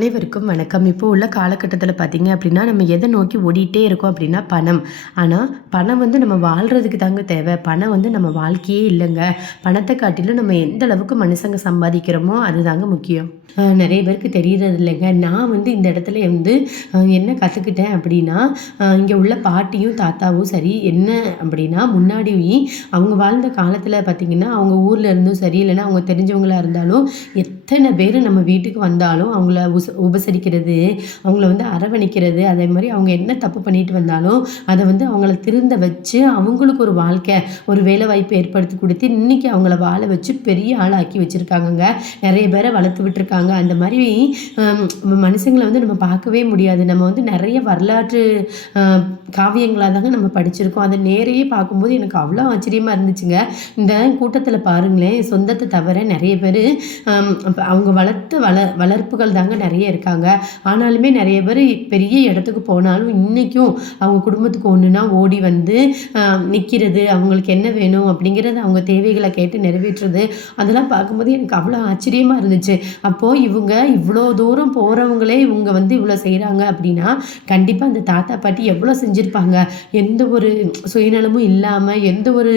அனைவருக்கும் வணக்கம். இப்போ உள்ள காலகட்டத்தில் பார்த்தீங்க அப்படின்னா நம்ம எதை நோக்கி ஓடிட்டே இருக்கோம் அப்படின்னா பணம். ஆனால் பணம் வந்து நம்ம வாழ்கிறதுக்கு தாங்க தேவை. பணம் வந்து நம்ம வாழ்க்கையே இல்லைங்க. பணத்தை காட்டிலும் நம்ம எந்த அளவுக்கு மனுஷங்க சம்பாதிக்கிறோமோ அதுதாங்க முக்கியம். நிறைய பேருக்கு தெரியறது இல்லைங்க. நான் வந்து இந்த இடத்துல வந்து என்ன கற்றுக்கிட்டேன் அப்படின்னா இங்கே உள்ள பாட்டியும் தாத்தாவும் சரி என்ன அப்படின்னா முன்னாடி அவங்க வாழ்ந்த காலத்தில் பார்த்தீங்கன்னா அவங்க ஊரில் இருந்தும் சரி இல்லைன்னா அவங்க தெரிஞ்சவங்களாக இருந்தாலும் எத்தனை பேர் நம்ம வீட்டுக்கு வந்தாலும் அவங்கள உச உபசரிக்கிறது அவங்கள வந்து அரவணைக்கிறது அதே மாதிரி அவங்க என்ன தப்பு பண்ணிட்டு வந்தாலும் அதை வந்து அவங்கள திருந்த வச்சு அவங்களுக்கு ஒரு வாழ்க்கை ஒரு வேலை வாய்ப்பு ஏற்படுத்தி கொடுத்து இன்னைக்கு அவங்கள வாழ வச்சு பெரிய ஆளாக்கி வச்சுருக்காங்கங்க. நிறைய பேரை வளர்த்து விட்டுருக்காங்க. அந்த மாதிரி மனுஷங்களை வந்து நம்ம பார்க்கவே முடியாது. நம்ம வந்து நிறைய வரலாற்று காவியங்களாக தாங்க நம்ம படிச்சிருக்கோம். அதை நேரையே பார்க்கும்போது எனக்கு அவ்வளோ ஆச்சரியமாக இருந்துச்சுங்க. இந்த கூட்டத்தில் பாருங்களேன் சொந்தத்தை தவிர நிறைய பேர் அவங்க வளர்த்த வள வளர்ப்புகள் தாங்க நிறைய இருக்காங்க. ஆனாலுமே நிறைய பேர் பெரிய இடத்துக்கு போனாலும் இன்றைக்கும் அவங்க குடும்பத்துக்கு ஒன்றுனா ஓடி வந்து நிற்கிறது அவங்களுக்கு என்ன வேணும் அப்படிங்கிறத அவங்க தேவைகளை கேட்டு நிறைவேற்றுறது அதெல்லாம் பார்க்கும்போது எனக்கு அவ்வளோ ஆச்சரியமாக இருந்துச்சு. அப்போது இவங்க இவ்வளோ தூரம் போகிறவங்களே இவங்க வந்து இவ்வளோ செய்கிறாங்க அப்படின்னா கண்டிப்பாக அந்த தாத்தா பாட்டி எவ்வளோ செஞ்சுருப்பாங்க. எந்த ஒரு சுயநலமும் இல்லாமல் எந்த ஒரு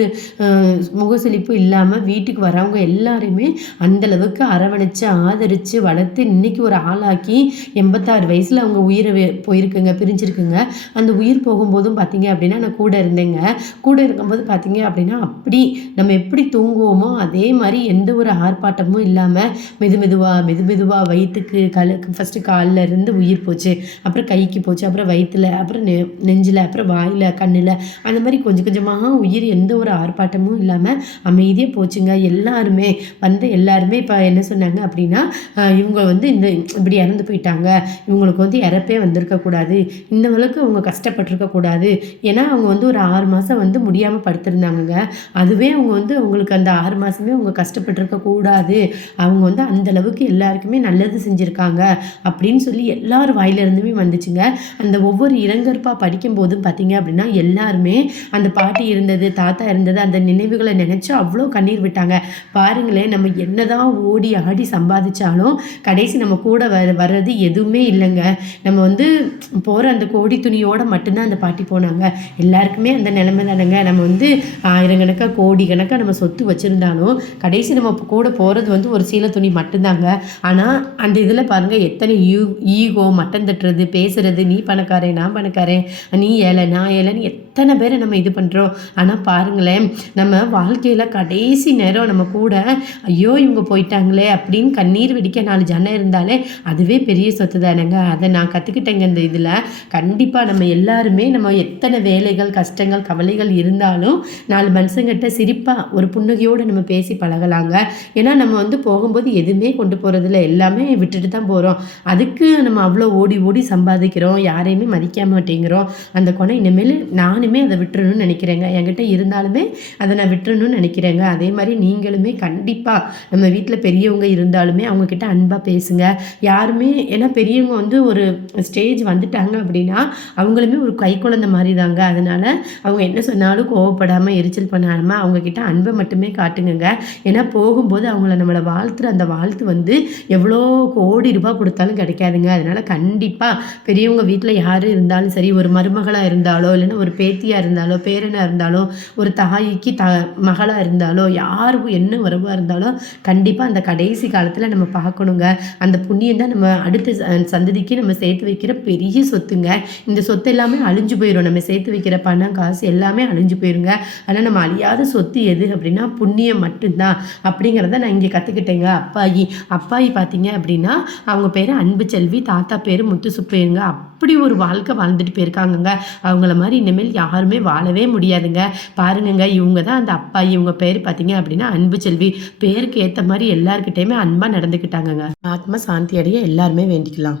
முகசலிப்பும் இல்லாமல் வீட்டுக்கு வரவங்க எல்லாருமே அந்தளவுக்கு அரவணைச்சு ஆதரித்து வளர்த்து இன்னைக்கு ஒரு ஆள் ஆளாக்கி எண்பத்தாறு வயசில் அவங்க உயிரை போயிருக்குங்க பிரிஞ்சிருக்குங்க. அந்த உயிர் போகும்போதும் பார்த்தீங்க அப்படின்னா நான் கூட இருந்தேங்க. கூட இருக்கும்போது பார்த்தீங்க அப்படின்னா அப்படி நம்ம எப்படி தூங்குவோமோ அதே மாதிரி எந்த ஒரு ஆர்ப்பாட்டமும் இல்லாமல் மெது மெதுவாக மெது மெதுவாக வயிற்றுக்கு கலுக்கு ஃபஸ்ட்டு காலில் இருந்து உயிர் போச்சு. அப்புறம் கைக்கு போச்சு அப்புறம் வயிற்றுல அப்புறம் நெ நெஞ்சில் அப்புறம் வாயில் கண்ணில் அந்த மாதிரி கொஞ்சம் கொஞ்சமாக உயிர் எந்த ஒரு ஆர்ப்பாட்டமும் இல்லாமல் அமைதியாக போச்சுங்க. எல்லாருமே வந்த எல்லாருமே இப்போ என்ன சொன்னாங்க அப்படின்னா இவங்க வந்து இந்த இப்படி இறந்து போயிட்டாங்க. இவங்களுக்கு வந்து இறப்பே வந்திருக்கக்கூடாது இந்த அளவுக்கு அவங்க கஷ்டப்பட்டிருக்கக்கூடாது ஏன்னா அவங்க வந்து ஒரு ஆறு மாதம் வந்து முடியாமல் படுத்திருந்தாங்கங்க. அதுவே அவங்க வந்து அவங்களுக்கு அந்த ஆறு மாதமே அவங்க கஷ்டப்பட்டிருக்கக்கூடாது அவங்க வந்து அந்த அளவுக்கு எல்லாருக்குமே நல்லது செஞ்சுருக்காங்க அப்படின்னு சொல்லி எல்லார் வாயிலிருந்துமே வந்துச்சுங்க. அந்த ஒவ்வொரு இளங்கற்பா படிக்கும் போதும் பார்த்தீங்க அப்படின்னா எல்லாருமே அந்த பாட்டி இருந்தது தாத்தா இருந்தது அந்த நினைவுகளை நினச்சி அவ்வளோ கண்ணீர் விட்டாங்க. பாருங்களேன் நம்ம என்னதான் ஓடி ஆடி சம்பாதிச்சாலும் கடைசி நம்ம கூட வர வர்றது எதுவுமே இல்லைங்க. நம்ம வந்து போகிற அந்த கோடி துணியோடு மட்டும்தான் அந்த பாட்டி போனாங்க. எல்லாருக்குமே அந்த நிலைமை தானேங்க. நம்ம வந்து ஆயிரக்கணக்காக கோடி கணக்காக நம்ம சொத்து வச்சுருந்தாலும் கடைசி நம்ம கூட போகிறது வந்து ஒரு சீல துணி மட்டும்தாங்க. ஆனால் அந்த இதில் பாருங்கள் எத்தனை யூ ஈகோ மட்டம் தட்டுறது பேசுறது நீ பணக்காரன் நான் பணக்காரன் நீ ஏழை நான் ஏழைன்னு எத்தனை பேரை நம்ம இது பண்ணுறோம் ஆனால் பாருங்களேன் நம்ம வாழ்க்கையில் கடைசி நேரம் நம்ம கூட ஐயோ இவங்க போயிட்டாங்களே அப்படின்னு கண்ணீர் வெடிக்க நாலு ஜனம் இருந்தாலே அதுவே பெரிய சொத்து தானேங்க? அதை நான் கற்றுக்கிட்டேங்க இந்த இதில். கண்டிப்பாக நம்ம எல்லாருமே நம்ம எத்தனை வேலைகள் கஷ்டங்கள் கவலைகள் இருந்தாலும் நாலு மனுஷங்கிட்ட சிரிப்பாக ஒரு புன்னகையோடு நம்ம பேசி பழகலாங்க. ஏன்னா நம்ம வந்து போகும்போது எதுவுமே கொண்டு போகிறதில்ல எல்லாமே விட்டுட்டு தான் போகிறோம் அதுக்கு நம்ம அவ்வளோ ஓடி ஓடி சம்பாதிக்கிறோம். யாரையுமே மதிக்க மாட்டேங்கிறோம். அந்த குணம் இனிமேல் நானுமே அதை விட்டுறணும்னு நினைக்கிறேங்க. என்கிட்ட இருந்தாலுமே அதை நான் விட்டுறணும்னு நினைக்கிறேங்க. அதே மாதிரி நீங்களுமே கண்டிப்பாக நம்ம வீட்டில் பெரியவங்க இருந்தாலுமே அவங்கக்கிட்ட அன்பாக பேசுங்க. யாருமே ஏன்னா பெரியவங்க வந்து ஒரு ஸ்டேஜ் வந்துட்டாங்க அப்படின்னா அவங்களுமே ஒரு கை குழந்தை மாதிரி தாங்க அதனால் அவங்க என்ன சொன்னாலும் கோவப்படாமல் எரிச்சல் பண்ணாமல் அவங்கக்கிட்ட அன்பை மட்டுமே காட்டுங்க ஏன்னா போகும்போது அவங்கள நம்மளை வாழ்த்துற அந்த வாழ்த்து வந்து எவ்வளோ கோடி ரூபாய் கொடுத்தாலும் கிடைக்காதுங்க. அதனால் கண்டிப்பாக பெரியவங்க வீட்டில் யார் இருந்தாலும் சரி ஒரு மருமகளாக இருந்தாலோ இல்லைன்னா ஒரு பேத்தியாக இருந்தாலோ பேரனாக இருந்தாலோ ஒரு தாய்க்கு த மகளாக இருந்தாலோ யாரும் என்ன உறவாக இருந்தாலும் கண்டிப்பாக அந்த கடைசி காலத்தில் நம்ம பார்க்கணுங்க. அந்த புண்ணியம் தான் நம்ம அடுத்த ச- சந்ததிக்கு நம்ம சேர்த்து வைக்கிற பெரிய சொத்துங்க. இந்த சொத்து எல்லாமே அழிஞ்சு போயிடும் நம்ம சேர்த்து வைக்கிற பணம் காசு எல்லாமே அழிஞ்சு போயிருங்க. ஆனால் நம்ம அழியாத சொத்து எது அப்படின்னா புண்ணியம் மட்டும்தான் அப்படிங்கிறத நான் இங்கே கற்றுக்கிட்டேங்க அப்பாயி. அப்பாயி பார்த்தீங்க அப்படின்னா அவங்க பேர் அன்பு செல்வி தாத்தா பேர் முத்து சுப்பையங்க அப்படி ஒரு வாழ்க்கை வாழ்ந்துட்டு போயிருக்காங்கங்க. அவங்கள மாதிரி இனிமேல் யாருமே வாழவே முடியாதுங்க. பாருங்கங்க இவங்க தான் அந்த அப்பா இவங்க பேர் பார்த்தீங்க அப்படின்னா அன்பு செல்வி. பேருக்கு ஏற்ற மாதிரி எல்லாருக்கிட்டேயுமே அன்பாக நடந்துக்கிட்டாங்கங்க. ஆத்மா சாந்தி அடைய எல்லாருமே வேண்டிக்கலாம்.